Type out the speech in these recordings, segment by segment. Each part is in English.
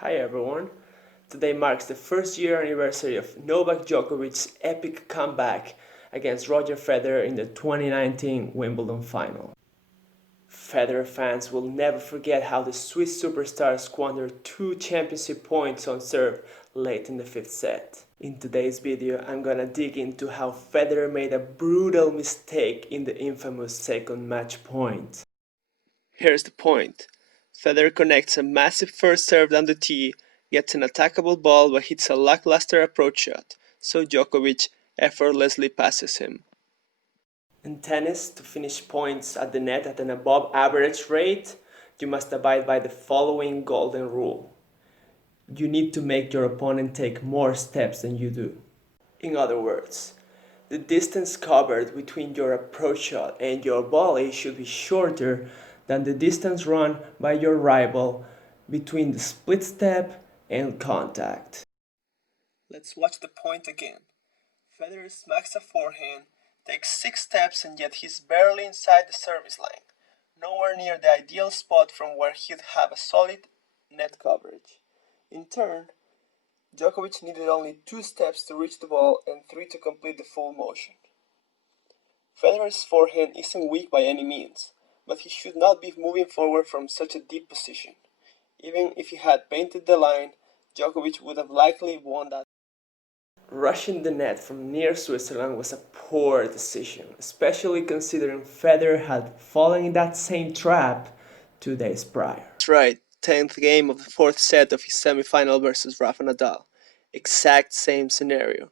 Hi everyone. Today marks the first year anniversary of Novak Djokovic's epic comeback against Roger Federer in the 2019 Wimbledon final. Federer fans will never forget how the Swiss superstar squandered two championship points on serve late in the fifth set. In today's video, I'm gonna dig into how Federer made a brutal mistake in the infamous second match point. Here's the point. Federer connects a massive first serve down the tee, gets an attackable ball but hits a lackluster approach shot, so Djokovic effortlessly passes him. In tennis, to finish points at the net at an above average rate, you must abide by the following golden rule. You need to make your opponent take more steps than you do. In other words, the distance covered between your approach shot and your volley should be shorter than the distance run by your rival between the split step and contact. Let's watch the point again. Federer smacks a forehand, takes 6 steps, and yet he's barely inside the service line, nowhere near the ideal spot from where he'd have a solid net coverage. In turn, Djokovic needed only 2 steps to reach the ball and 3 to complete the full motion. Federer's forehand isn't weak by any means, but he should not be moving forward from such a deep position. Even if he had painted the line, Djokovic would have likely won that. Rushing the net from near Switzerland was a poor decision, especially considering Federer had fallen in that same trap 2 days prior. That's right, 10th game of the 4th set of his semi-final versus Rafa Nadal. Exact same scenario.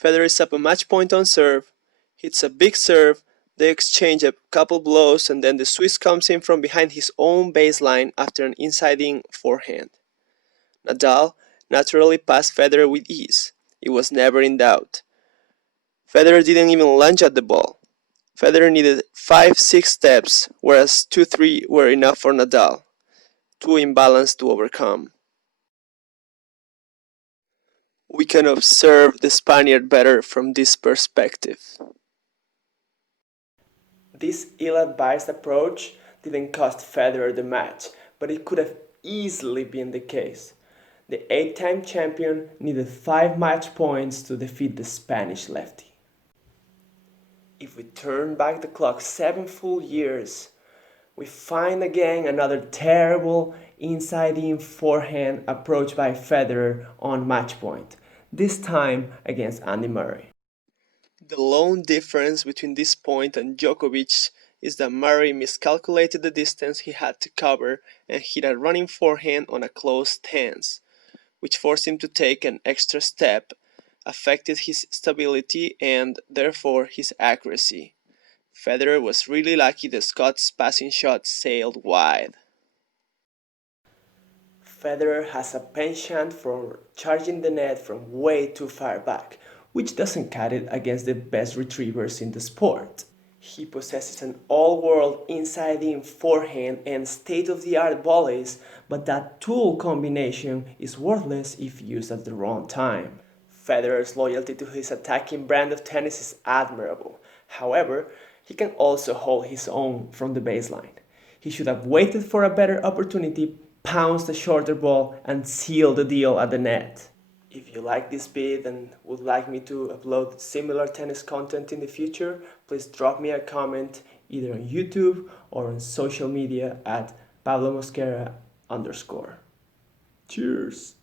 Federer is up a match point on serve, hits a big serve, they exchange a couple blows, and then the Swiss comes in from behind his own baseline after an inside-in forehand. Nadal naturally passed Federer with ease. It was never in doubt. Federer didn't even lunge at the ball. Federer needed 5-6 steps, whereas 2-3 were enough for Nadal. Too imbalanced to overcome. We can observe the Spaniard better from this perspective. This ill-advised approach didn't cost Federer the match, but it could have easily been the case. The 8-time champion needed 5 match points to defeat the Spanish lefty. If we turn back the clock 7 full years, we find again another terrible inside-in forehand approach by Federer on match point, this time against Andy Murray. The lone difference between this point and Djokovic is that Murray miscalculated the distance he had to cover and hit a running forehand on a close stance, which forced him to take an extra step, affected his stability and, therefore, his accuracy. Federer was really lucky the Scots' passing shot sailed wide. Federer has a penchant for charging the net from way too far back, which doesn't cut it against the best retrievers in the sport. He possesses an all-world inside-in forehand and state-of-the-art volleys, but that tool combination is worthless if used at the wrong time. Federer's loyalty to his attacking brand of tennis is admirable. However, he can also hold his own from the baseline. He should have waited for a better opportunity, pounced a shorter ball, and sealed the deal at the net. If you like this vid and would like me to upload similar tennis content in the future, please drop me a comment either on YouTube or on social media at Pablo Mosquera _. Cheers!